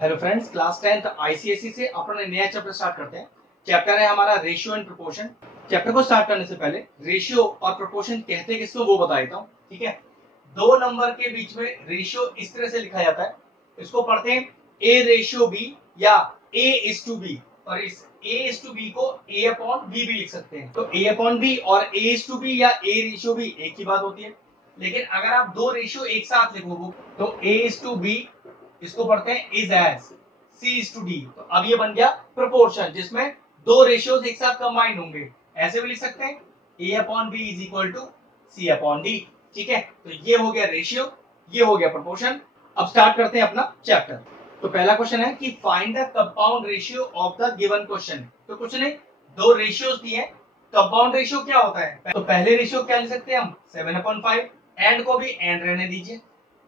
Hello friends, class 10th ICSE से अपना नया चैप्टर स्टार्ट करते हैं। चैप्टर है हमारा रेशियो एंड प्रोपोर्शन। चैप्टर को स्टार्ट करने से पहले रेशियो और प्रोपोर्शन कहते हैं किसको वो बता देता हूँ। ठीक है, दो नंबर के बीच में रेशियो इस तरह से लिखा जाता है, इसको पढ़ते हैं ए रेशियो बी या ए इज टू बी। और इस ए इज टू बी को ए अपॉन बी भी लिख सकते हैं। तो ए अपॉन बी और ए इज टू बी या ए रेशियो बी एक ही बात होती है। लेकिन अगर आप दो रेशियो एक साथ लिखो तो ए इज टू बी, इसको पढ़ते हैं is as C is to D. तो अब ये बन गया प्रोपोर्शन जिसमें दो रेशियोज एक साथ कंबाइन होंगे। ऐसे भी लिख सकते हैं A upon B is equal to C upon D. ठीक है, तो ये हो गया रेशियो, ये हो गया प्रोपोर्शन। अब स्टार्ट करते हैं अपना चैप्टर। तो पहला क्वेश्चन है कि find the compound ratio of the given question. तो कुछ नहीं, दो रेशियोज दिए, कंपाउंड रेशियो क्या होता है। तो पहले रेशियो क्या लिख सकते हैं हम 7/5, एंड को भी एंड रहने दीजिए,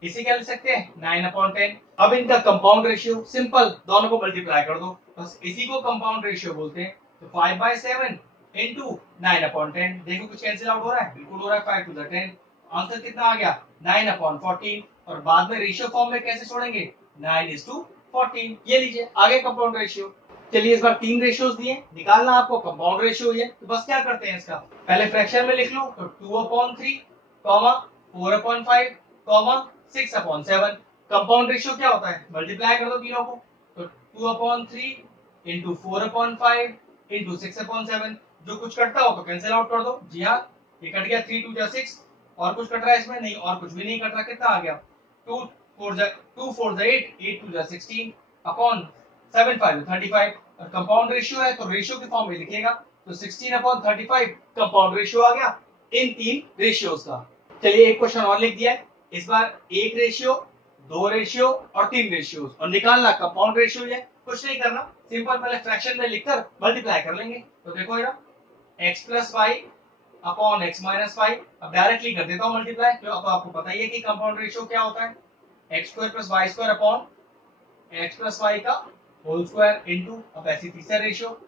इसे क्या लिख सकते हैं 9/10। अब इनका कंपाउंड रेशियो सिंपल, दोनों को मल्टीप्लाई कर दो, बस इसी को कंपाउंड रेशियो बोलते हैं। तो 5/7 इंटू 9/10। देखो कुछ कैंसिल आउट हो रहा है, बिल्कुल हो रहा है। 5 to the 10, आंसर कितना आ गया 9/14। और बाद में रेशियो फॉर्म में कैसे छोड़ेंगे 9:14। ये लीजिए आगे कंपाउंड रेशियो। चलिए इस बार तीन रेशियोज दिए, निकालना आपको कंपाउंड रेशियो है। तो बस क्या करते हैं, इसका पहले फ्रैक्शन में लिख लो। तो 2/3, 4/5, 6/7। कंपाउंड रेशियो क्या होता है, मल्टीप्लाई कर दो तीनों को। तो 2/3 इंटू 4/5 इंटू 6/7। जो कुछ कटता हो तो कैंसिल आउट कर दो। जी हाँ, ये कट गया 3 2 6। और कुछ कट रहा है इसमें नहीं, और कुछ भी नहीं कट रहा। कितना आ गया 2 4 8 8 2 16 अपॉन 7 5 35। और कंपाउंड रेशियो है तो रेशियो के फॉर्म में लिखिएगा। तो 16/35 कंपाउंड रेशियो आ गया इन तीन रेशियोज का। चलिए एक क्वेश्चन और लिख दिया है, इस बार एक रेशियो, दो रेशियो और तीन रेशियोज, और निकालना कंपाउंड रेशियो है। कुछ नहीं करना, सिंपल पहले फ्रैक्शन में लिखकर मल्टीप्लाई कर लेंगे। तो देखो ये x plus Y upon x minus Y. अब डायरेक्टली कर देता हूँ मल्टीप्लाई, तो अब आपको पता ही है कि कंपाउंड रेशियो क्या होता है, x² plus Y square upon x plus Y का होल स्क्वायर इंटू, अब ऐसी तीसरा ratio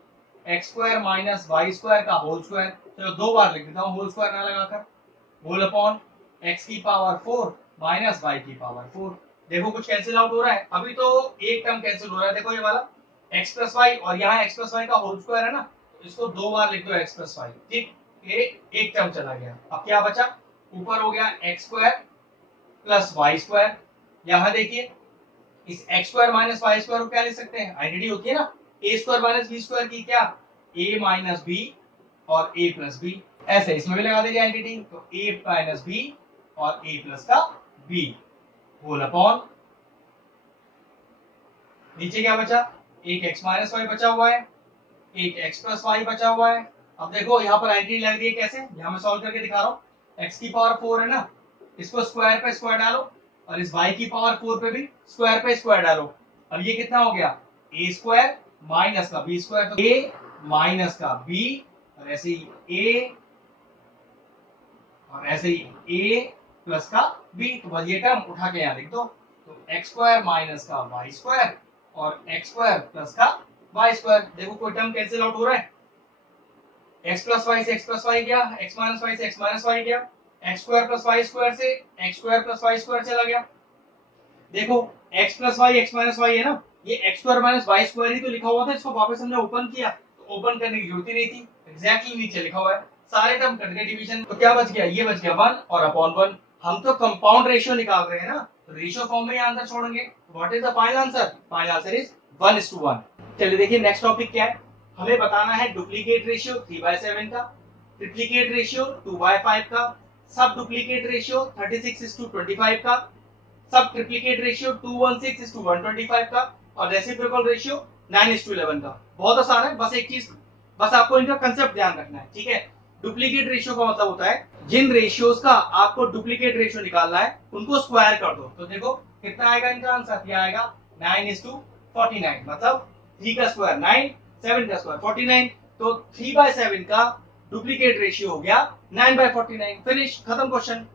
x² minus Y square का होल स्क्वायर। चलो दो बार लिख देता हूँ होल स्क्वायर ना लगाकर, होल अपॉन x की पावर 4 माइनस y की पावर 4। देखो कुछ कैंसिल आउट हो रहा है, अभी तो एक टर्म कैंसिल हो रहा है। देखो ये वाला x प्लस वाई, और यहाँ x प्लस वाई का होल स्क्वायर है ना, तो इसको दो बार लिख दो x प्लस वाई। ठीक, ये एक टर्म चला गया। अब क्या बचा, ऊपर हो गया x² प्लस वाई स्क्वायर। यहाँ देखिए इस x² माइनस वाई स्क्वायर को क्या लिख सकते हैं, आइडेंटिटी होती है ना a² माइनस b स्क्वायर की, क्या a माइनस b और a प्लस b। ऐसे इसमें भी लगा दीजिए आइडेंटिटी। तो a माइनस b और a प्लस का b होल अपॉन, नीचे क्या बचा, एक x माइनस वाई बचा हुआ है, एक x प्लस वाई बचा हुआ है। अब देखो यहाँ पर आइडेंटिटी लग रही है कैसे, यहाँ मैं सॉल्व करके दिखा रहा हूँ। x की पावर 4 है ना, इसको स्क्वायर पे स्क्वायर डालो, और इस y की पावर 4 पे भी स्क्वायर पे स्क्वायर डालो। अब ये कितना हो गया a² माइनस का b स्क्वायर। तो a माइनस का b, और ऐसे ही a, और ऐसे ही a प्लस का b। तो बस ये टर्म उठा के यहाँ लिख दो। तो x² माइनस का वाई स्क्वायर और x² प्लस का वाई स्क्वायर। देखो कोई टर्म कैंसिल आउट हो रहा है, x प्लस वाई से x प्लस वाई गया, x माइनस वाई से x माइनस वाई गया, x² प्लस वाई स्क्वायर से x² प्लस वाई स्क्वायर चला गया। देखो x plus Y x minus Y है ना, ये x² माइनस वाई स्क्वायर ही तो लिखा हुआ था। इसको वापस हमने ओपन किया तो ओपन करने की जरूरत ही नहीं थी, एग्जैक्टली नीचे लिखा हुआ है। सारे टर्म कट गए डिवीजन, तो क्या बच गया, ये बच गया 1 और अपॉन 1। हम तो कंपाउंड रेशियो निकाल रहे हैं ना, तो रेशियो फॉर्म में आंसर छोड़ेंगे। What is the final answer, final answer is 1:1। चलिए देखिए नेक्स्ट टॉपिक क्या है, हमें बताना है डुप्लीकेट रेशियो 3/7 का, ट्रिप्लीकेट रेशियो 2/5 का, सब डुप्लीकेट रेशियो 36:25 का, सब ट्रिप्लीकेट रेशियो 216:125 का, और रेसिप्रोकल रेशियो 9:11 का। बहुत आसान है, बस एक चीज, बस आपको इनका कंसेप्ट ध्यान रखना है। ठीक है, डुप्लीकेट रेशियो का मतलब होता है जिन रेशियोज का आपको डुप्लीकेट रेशियो निकालना है उनको स्क्वायर कर दो। तो देखो कितना आएगा इनका आंसर, क्या आएगा 9:49, मतलब 3 का स्क्वायर 9, 7 का स्क्वायर 49। तो 3/7 का डुप्लीकेट रेशियो हो गया 9/49। फिनिश, खत्म क्वेश्चन।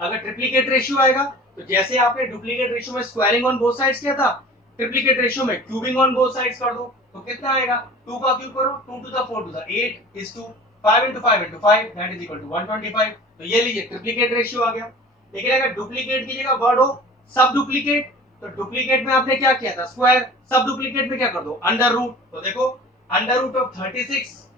अगर ट्रिप्लीकेट रेशियो आएगा तो जैसे आपने डुप्लीकेट रेशियो में स्क्वायरिंग ऑन बोथ साइड्स किया था, ट्रिप्लीकेट रेशियो में क्यूबिंग ऑन बोथ साइड्स कर दो। तो कितना आएगा, 2 का क्यूब करो, 2 to the 4 to the 8 is 2, 5 into 5 into 5 that is equal to 125। तो ये लीजिए ट्रिप्लीकेट रेशियो आ गया। लेकिन अगर डुप्लीकेट की जगह वर्ड हो सब डुप्लीकेट, तो डुप्लीकेट में आपने क्या किया था, स्क्वायर, सब डुप्लीकेट में क्या कर दो, अंडर रूट। तो देखो अंडर रूट ऑफ 36,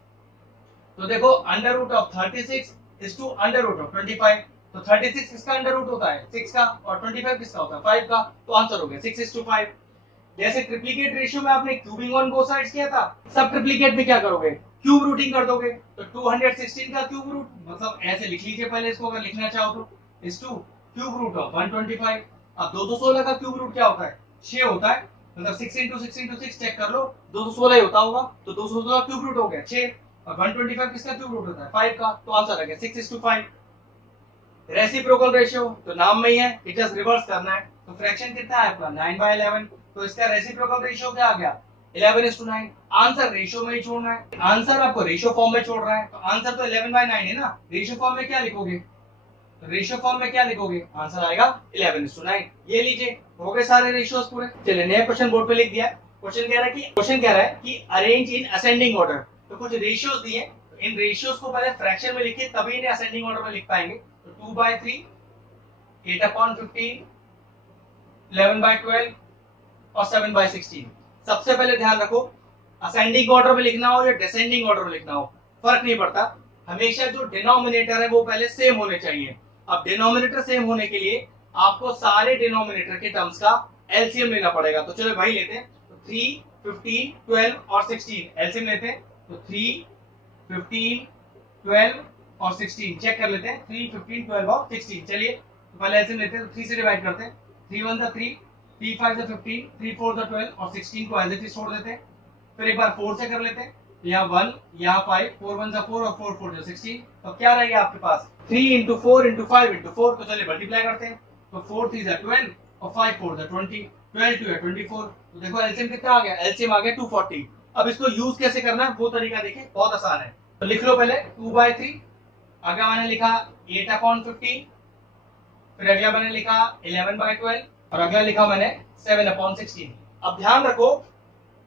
तो देखो under root of 36 is to under root of 25। तो 36 किसका अंडर रूट होता है, 6 का, और 25 किसका होता है, 5 का। तो आंसर हो गया 6:5। जैसे ट्रिप्लीकेट रेशियो में आपने क्यूबिंग ऑन बोथ साइड्स किया था, सब ट्रिप्लीकेट में क्या करोगे, क्यूब रूटिंग कर दोगे। तो 216 का क्यूब रूट, मतलब ऐसे लिख लीजिए पहले इसको, अगर लिखना चाहो तो, is to cube root of 125। अब 216 का क्यूब रूट क्या होता है, 6 होता है, मतलब 6 इंटू 6 इंटू 6 चेक कर लो, 216 ही होता होगा। तो 216 क्यूब रूट हो गया 6, और 125 किसका क्यूब रूट होता है, 5 का। तो आंसर आ गया 6:5। रेसिप्रोकल रेशियो तो नाम में ही है, इट जस्ट रिवर्स करना है। तो फ्रैक्शन कितना है आपका, 9/11। तो इसका रेसिप्रोकल रेशियो क्या आ गया, 11:9। आंसर रेशियो में ही छोड़ना है, आंसर आपको रेशियो फॉर्म में छोड़ रहा है। तो आंसर तो 11/9 है ना, रेशियो फॉर्म में क्या लिखोगे, रेशियो फॉर्म में क्या लिखोगे, आंसर आएगा 11:9। ये लीजिए, हो गए सारे रेशियोज पूरे। चलिए नया क्वेश्चन बोर्ड पे लिख दिया। क्वेश्चन कह रहा है कि अरेंज इन असेंडिंग ऑर्डर। तो कुछ रेशियोज दिए, तो इन रेशियोज को पहले फ्रैक्शन में लिखिए, तभी इन्हें असेंडिंग ऑर्डर में लिख पाएंगे। तो 2/3, 8/15, 11/12 और 7/16। सबसे पहले ध्यान रखो, असेंडिंग ऑर्डर में लिखना हो या डिसेंडिंग ऑर्डर में लिखना हो, फर्क नहीं पड़ता, हमेशा जो डिनोमिनेटर है वो पहले सेम होने चाहिए। अब डिनोमिनेटर सेम होने के लिए आपको सारे डिनोमिनेटर के टर्म्स का एलसीएम लेना पड़ेगा। तो चलो भाई लेते हैं, तो 3, 15, 12 और 16 एलसीएम लेते हैं। तो 3, 15, 12 और 16 चेक कर लेते हैं, 3, 15, 12 और 16। चलिए तो पहले एलसीएम लेते हैं, तो 3 से डिवाइड करते हैं, 3 1 3, 3 5 15, 3 4 12 और 16 को एज इट इज छोड़ देते हैं। फिर एक बार 4 से कर लेते हैं, यहाँ 1, यहाँ 5, 4 1 4 और 4 4 16। तो क्या रहेगा आपके पास, 3 इंटू 4 इंटू 5 इंटू 4। तो चलिए मल्टीप्लाई करते हैं, तो 4 3 12 और 5 4 20, 12 2 24। तो देखो एलसीएम कितना आ गया, एलसीएम आ गया 240। अब इसको यूज कैसे करना है वो तरीका देखिए, बहुत आसान है। तो लिख लो पहले 2/3, आगे मैंने लिखा 8/15, फिर अगला मैंने लिखा 11/12 और अगला लिखा मैंने 7/16। अब ध्यान रखो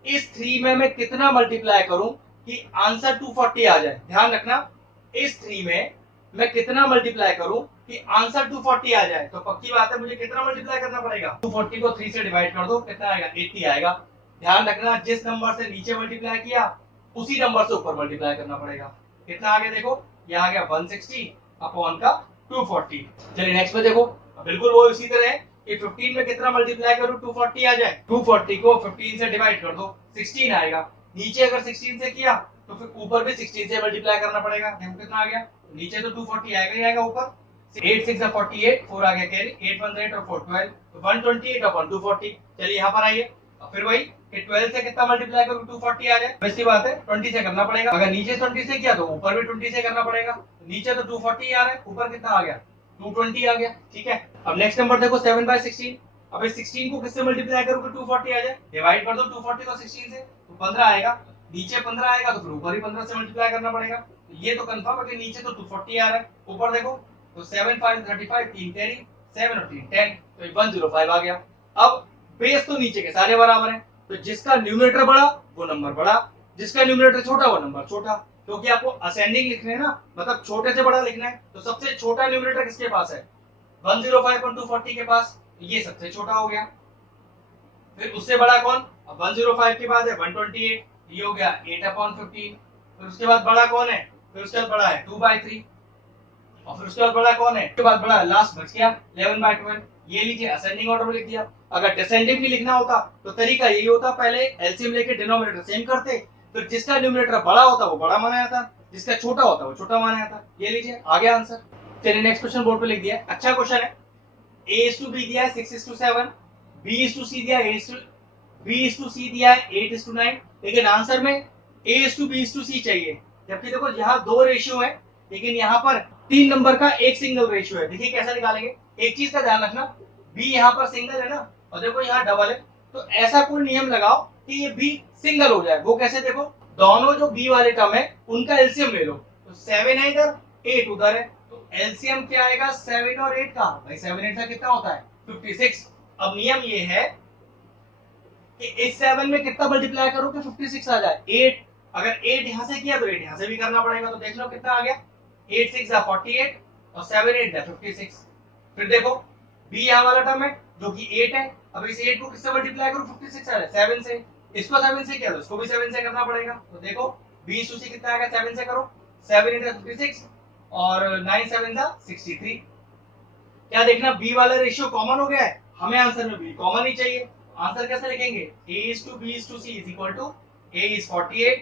इस 3 में मैं कितना मल्टीप्लाई करूं कि आंसर 240 आ जाए। ध्यान रखना इस 3 में मैं कितना मल्टीप्लाई करूं कि आंसर 240 आ जाए। तो पक्की बात है मुझे कितना मल्टीप्लाई करना पड़ेगा, 240 को 3 से डिवाइड कर दो, कितना आएगा, 80 आएगा। ध्यान रखना जिस नंबर से नीचे मल्टीप्लाई किया उसी नंबर से ऊपर मल्टीप्लाई करना पड़ेगा। कितना आ गया देखो, ये आ गया 160 अपॉन का 240। चलिए नेक्स्ट में देखो, बिल्कुल वो इसी तरह है कि 15 में कितना मल्टीप्लाई करूं 240 आ जाए, 240 को 15 से डिवाइड कर दो, 16 आएगा। नीचे अगर 16 से किया तो फिर ऊपर भी 16 से मल्टीप्लाई करना पड़ेगा। देखो कितना आ गया, नीचे तो 240 आएगा ही आएगा, ऊपर 8 6 48, 4 आ गया कैरी, 8 1 8 और 4 12, तो 128 अपॉन 240। चलिए यहाँ पर आइए, फिर वही कि 12 से कितना मल्टीप्लाई करूं 240 आ जाए, वैसी बात है 20 से करना पड़ेगा। अगर नीचे 20 से किया तो ऊपर भी 20 से करना पड़ेगा। नीचे तो 240 आ रहा है, ऊपर कितना आ गया 220 आ गया। ठीक है, अब नेक्स्ट नंबर देखो 7/16। अब इस 16 को किससे मल्टीप्लाई करूं कि 240 आ जाए, डिवाइड कर दो 240 को 16 से, तो 15 आएगा। नीचे 15 आएगा तो फिर ऊपर ही 15 से मल्टीप्लाई करना पड़ेगा। तो ये तो कंफर्म है कि नीचे तो 240 आ रहा है, ऊपर देखो तो 7 5 35, 3 10, 7 और 3 10, तो 105 आ गया। अब बेस तो नीचे के सारे बराबर हैं, तो जिसका न्यूमरेटर बड़ा वो नंबर बड़ा, जिसका न्यूमरेटर छोटा वो नंबर छोटा, क्योंकि आपको असेंडिंग लिखने हैं ना, मतलब छोटे से बड़ा लिखना है। तो सबसे छोटा न्यूमरेटर किसके पास है, 105 और 240 के पास, ये सबसे छोटा हो गया। फिर उससे बड़ा कौन, अब 105 के बाद है 128, ये हो गया 8/15। फिर उसके बाद बड़ा कौन है, फिर उसके बाद बड़ा है 2/3, और फिर उसके बाद बड़ा कौन है, उसके बाद बड़ा लास्ट बच गया 11/12। ये लीजिए असेंडिंग ऑर्डर में लिख दिया। अगर डिसेंडिंग भी लिखना होता तो तरीका यही होता, पहले एलसीएम लेके डिनोमिनेटर सेम करते, फिर जिसका न्यूमरेटर बड़ा होता वो बड़ा माना जाता, जिसका छोटा होता वो छोटा माना जाता। ये लीजिए आ गया आंसर। चलिए नेक्स्ट क्वेश्चन बोर्ड पे लिख दिया, अच्छा क्वेश्चन है। A:B दिया है 6:7, B:C दिया है 8:9, लेकिन आंसर में A:B:C चाहिए, जबकि देखो यहाँ दो रेशियो है लेकिन यहाँ पर 3 नंबर का एक सिंगल रेशियो है। देखिए कैसे निकालेंगे, एक चीज का ध्यान रखना, B यहाँ पर सिंगल है ना, और देखो यहाँ डबल है, तो ऐसा कोई नियम लगाओ कि ये B सिंगल हो जाए। वो कैसे, देखो दोनों जो B वाले टर्म है उनका एलसीएम ले लो, तो 7 है इधर 8 उधर है, तो एलसीएम क्या आएगा 7 और 8 का, भाई 7 8 का कितना होता है 56। अब नियम ये है कि इस 7 में कितना मल्टीप्लाई करो कि 56 आ जाए, 8। अगर 8 यहां से किया तो 8 यहां से भी करना पड़ेगा, तो देख लो कितना आ गया, 8 6 48 और 7 8 56। फिर देखो B यहाँ वाला टर्म है जो कि 8 है। अब इस 8 को किससे मल्टीप्लाई करो, 56 है 7 से, इसको 7 से किया तो इसको भी 7 से करना पड़ेगा। तो देखो B/C कितना आएगा, 7 से करो, 7 × 56 और 9 7 = 63। क्या देखना B वाला रेशियो कॉमन हो गया है, हमें आंसर में B कॉमन ही चाहिए। आंसर कैसे लिखेंगे, A/B/C = A is 48,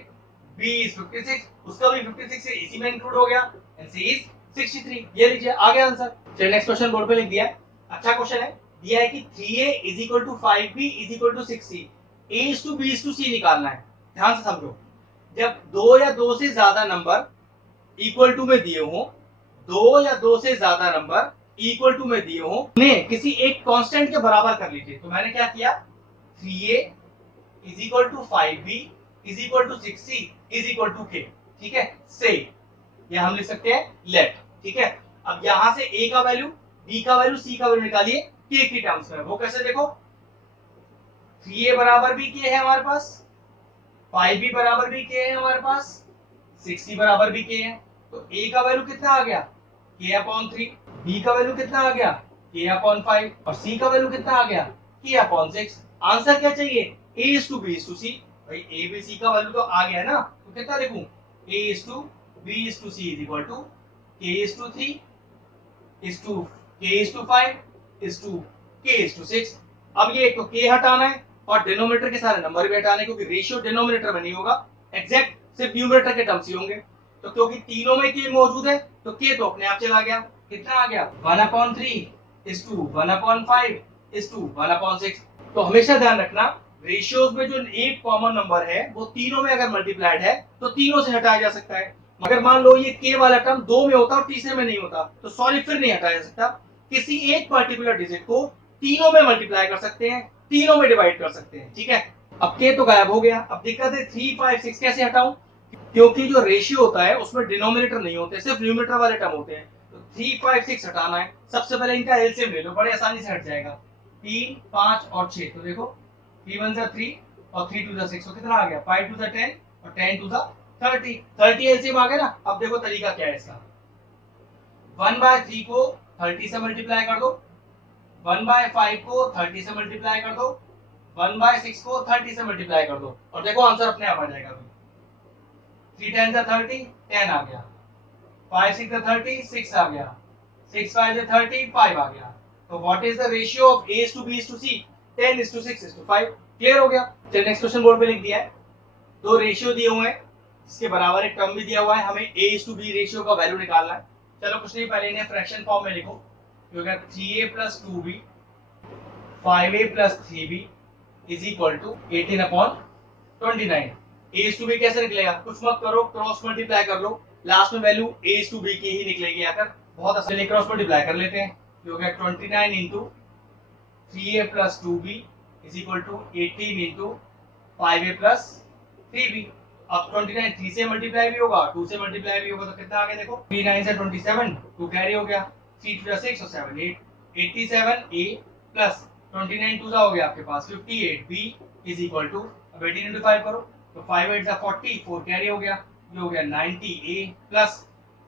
B is 56, उसका भी 56 से इसी में इंक्लूड हो गया, and C is 63। ये लीजिए आ गया आंसर। चलिए नेक्स्ट क्वेश्चन बोर्ड पे लिख दिया है, अच्छा क्वेश्चन है। दिया है कि 3A = 5B = 6C, A/B/C निकालना है। ध्यान से समझो, जब दो या दो से ज्यादा नंबर इक्वल टू में दिए हो, दो या दो से ज्यादा नंबर इक्वल टू में दिए हो, उन्हें किसी एक कांस्टेंट के बराबर कर लीजिए। तो मैंने क्या किया, 3A = 5B = 6C = K, ठीक है, से या हम लिख सकते हैं लेट, ठीक है। अब यहां से A का वैल्यू, B का वैल्यू, C का वैल्यू निकालिए K की टर्म्स में। वो कैसे, देखो 3A बराबर भी K है हमारे पास, 5B बराबर भी K है हमारे पास, 6C बराबर भी K है। तो A का वैल्यू कितना आ गया, K/3, B का वैल्यू कितना आ गया, K/5 और C का वैल्यू कितना आ गया, K/6। आंसर क्या चाहिए, A/B/C। भाई A B C का वैल्यू तो आ गया ना, तो कितना लिखूं, A/B/C = K/3 K/5 K/6। अब ये तो K हटाना है और डिनोमिनेटर के सारे नंबर भी हटाने, क्योंकि रेशियो डिनोमिनेटर में नहीं होगा, एग्जैक्ट सिर्फ न्यूमरेटर के टर्म्स ही होंगे। तो क्योंकि तीनों में K मौजूद है तो K तो अपने आप चला गया, कितना आ गया, 1/3 1/5 1/6। तो हमेशा ध्यान रखना, रेशियोज में जो एक कॉमन नंबर है वो तीनों में अगर मल्टीप्लाइड है तो तीनों से हटाया जा सकता है। अगर मान लो ये K वाला टर्म दो में होता और तीसरे में नहीं होता तो सॉरी फिर नहीं हटाया जा सकता। किसी एक पर्टिकुलर डिजिट को तीनों में मल्टीप्लाई कर सकते हैं, तीनों में डिवाइड कर सकते हैं, ठीक है। अब K तो गायब हो गया। अब दिक्कत है 3 5 6 कैसे हटाऊं, क्योंकि जो रेशियो होता है उसमें डिनोमिनेटर नहीं होते, सिर्फ न्यूमरेटर वाले टर्म होते हैं। तो 3 5 6 हटाना है, सबसे पहले इनका एलसीएम ले लो, बड़े आसानी से हट जाएगा। 3 5 और 6, तो देखो 3 1 3 और 3 2 6, तो कितना आ गया, 5 2 10 और 10 2 30, 30 एलसीएम आ गया ना। अब देखो तरीका क्या है इसका, 1/3 को 30 से मल्टीप्लाई कर दो, 1/5 को 30 से मल्टीप्लाई कर दो, 1/6 को 30 से मल्टीप्लाई कर दो, और देखो आंसर अपने आप आ जाएगा। 3 10 30, 10 आ गया, 5 6 30, 6 आ गया, 6 5 30, 5 आ गया। तो what is the ratio of A/B/C, 10:6:5। Clear हो गया। चलिए नेक्स्ट क्वेश्चन बोर्ड पे लिख दिया है, दो रेशियो दिए हुए हैं, इसके बराबर एक टर्म भी दिया हुआ है, हमें A/B रेशियो का वैल्यू निकालना है। चलो कुछ नहीं, पहले इन्हें फ्रैक्शन फॉर्म में लिखो, तो 3A + 2B 5A + 3B = 18/29। A/B कैसे निकलेगा, कुछ मत करो, क्रॉस मल्टीप्लाई कर लो, लास्ट में वैल्यू A/B की ही निकलेगी आकर। बहुत आसान, क्रॉस मल्टीप्लाई कर लेते हैं, तो 29 × 3A + 2B = 18 × 5A + 3B। अब 29 3 से मल्टीप्लाई भी होगा, 2 से मल्टीप्लाई भी होगा, तो कितना आ गया देखो, 3 9 से 27, 2 कैरी हो गया, 3 2 6 और 7 8, 87A + 29 2 हो गया आपके पास 58B = अब 18 × 5 करो, तो 5 8 40, 4 कैरी हो गया, ये हो गया 90A +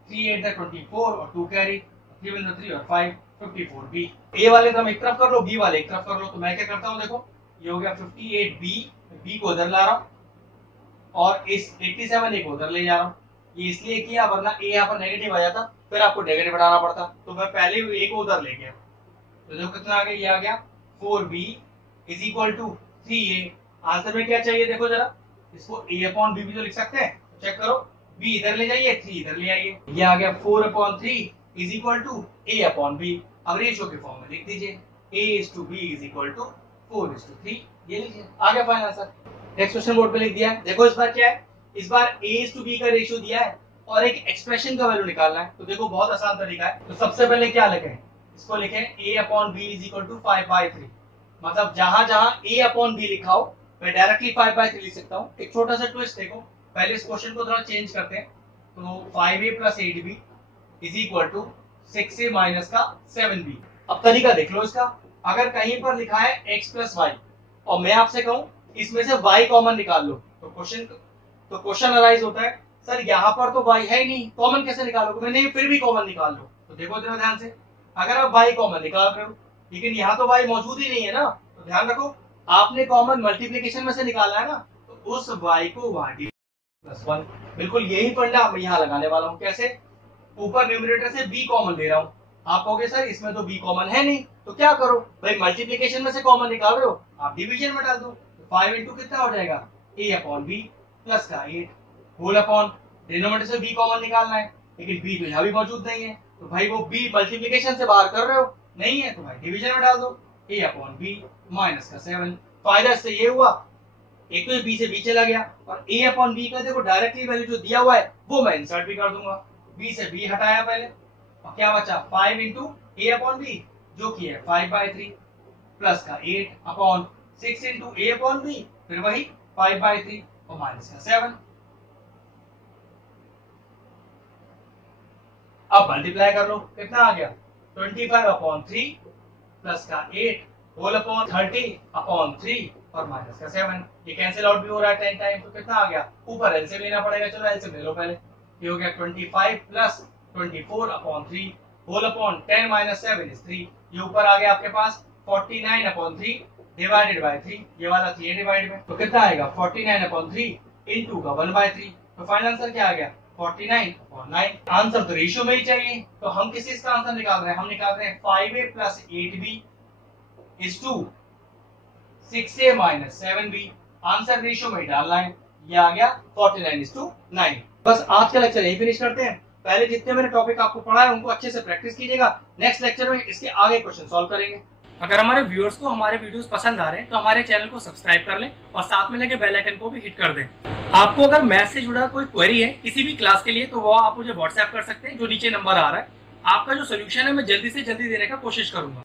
3 8 24 और 2 कैरी, 3 1 3 और 5 54B। A वाले तो हम एक तरफ कर लो, B वाले एक तरफ कर लो। तो मैं क्या करता हूँ, देखो ये हो गया 58B, B को उधर ला रहा हूँ और इस 87 A को उधर ले जा रहा हूँ। ये इसलिए किया, वरना A यहाँ पर नेगेटिव आ जाता, फिर आपको नेगेटिव बढ़ाना पड़ता, तो मैं पहले A को उधर ले गया। तो देखो कितना आ गया, ये आ गया 4B = 3A। आंसर में क्या चाहिए देखो जरा, इसको A/B भी तो लिख सकते हैं, चेक करो, B इधर ले जाइए, 3 इधर ले आइए, ये आ गया 4/3 = A/B। अब रेशियो के फॉर्म में लिख दीजिए, A/B = 4:3। ये लीजिए आ गया final answer. Next question board पे लिख दिया है, देखो इस बार क्या है, इस बार A/B का रेशियो दिया है और एक एक्सप्रेशन का वैल्यू निकालना है। तो देखो बहुत आसान तरीका है, तो सबसे पहले क्या लिखें, इसको लिखें A/B = 5/3। मतलब जहां जहां A/B लिखा हो मैं डायरेक्टली 5/3 लिख सकता हूँ। एक छोटा सा ट्विस्ट देखो, पहले इस क्वेश्चन को थोड़ा चेंज करते हैं, तो 5A + 8B = 6A - 7B। अब तरीका देख लो इसका, अगर कहीं पर लिखा है x + y और मैं आपसे कहूं इसमें से y कॉमन निकाल लो, तो क्वेश्चन अराइज होता है, सर यहाँ पर तो y है ही नहीं, कॉमन कैसे निकालोगे। नहीं, फिर भी कॉमन निकाल लो। तो देखो जरा ध्यान से, अगर आप y कॉमन निकाल रहे हो, लेकिन यहाँ तो y मौजूद ही नहीं है ना, तो ध्यान रखो आपने कॉमन मल्टीप्लीकेशन में से निकालना है ना, तो उस y को y प्लस 1, बिल्कुल यही फंडा मैं यहाँ लगाने वाला हूँ। कैसे? ऊपर न्यूमरेटर से b कॉमन ले रहा हूँ। आप कहोगे सर इसमें तो b कॉमन है नहीं, तो क्या करो भाई, मल्टीप्लीकेशन में से कॉमन निकाल रहे हो, आप डिवीजन में डाल दो। 5 इंटू कितना हो जाएगा, a अपॉन b प्लस का 8 होल अपॉन डिनोमिनेटर से b कॉमन निकालना है, लेकिन b तो यहाँ भी मौजूद नहीं है, तो भाई वो b मल्टीप्लीकेशन से बाहर कर रहे हो, नहीं है तो भाई डिवीजन में डाल दो, a अपॉन b माइनस का 7। फायदा इससे ये हुआ, एक तो b से b चला गया, और a अपॉन b का देखो डायरेक्टली वैल्यू जो दिया हुआ है वो मैं इंसर्ट भी कर दूंगा। b से b हटाया पहले, और क्या बचा 5 इंटू a अपॉन b जो कि है 5/3 प्लस का 8 upon 6 into a upon b फिर वही 5/3 और माइनस का 7। अब मल्टीप्लाई कर लो, कितना आ गया 25/3 प्लस का 8 होल अपॉन 30 अपॉन 3 और माइनस का 7। ये कैंसिल आउट भी हो रहा है 10 टाइम, तो कितना आ गया, ऊपर एलसीएम लेना पड़ेगा, चलो एलसीएम ले लो पहले। ये हो गया 25 plus 24 upon 3 whole upon 10 minus 7 is 3। ये ऊपर आ गया आपके पास 49 अपॉन 3 डिवाइडेड बाय 3, ये वाला 3 डिवाइड में, तो कितना आएगा 49 अपॉन 3 इनटू का 1/3। तो फाइनल आंसर क्या आ गया 49 अपॉन 9। आंसर तो रेशियो में ही चाहिए, तो हम किस चीज का आंसर निकाल रहे हैं, हम निकाल रहे हैं 5a plus 8b is to 6a minus 7b। Answer ratio में ही डालना है, ये आ गया 49:9। बस आज का लेक्चर यही फिनिश करते हैं। पहले जितने मैंने टॉपिक आपको पढ़ा है उनको अच्छे से प्रैक्टिस कीजिएगा, नेक्स्ट लेक्चर में इसके आगे क्वेश्चन सॉल्व करेंगे। अगर हमारे व्यूअर्स को हमारे वीडियोस पसंद आ रहे हैं तो हमारे चैनल को सब्सक्राइब कर लें और साथ में लगे बेल आइकन को भी हिट कर दें। आपको अगर मैथ से जुड़ा कोई क्वेरी है किसी भी क्लास के लिए तो वो आप मुझे व्हाट्सएप कर सकते हैं, जो नीचे नंबर आ रहा है। आपका जो सोल्यूशन है मैं जल्दी से जल्दी देने का कोशिश करूंगा।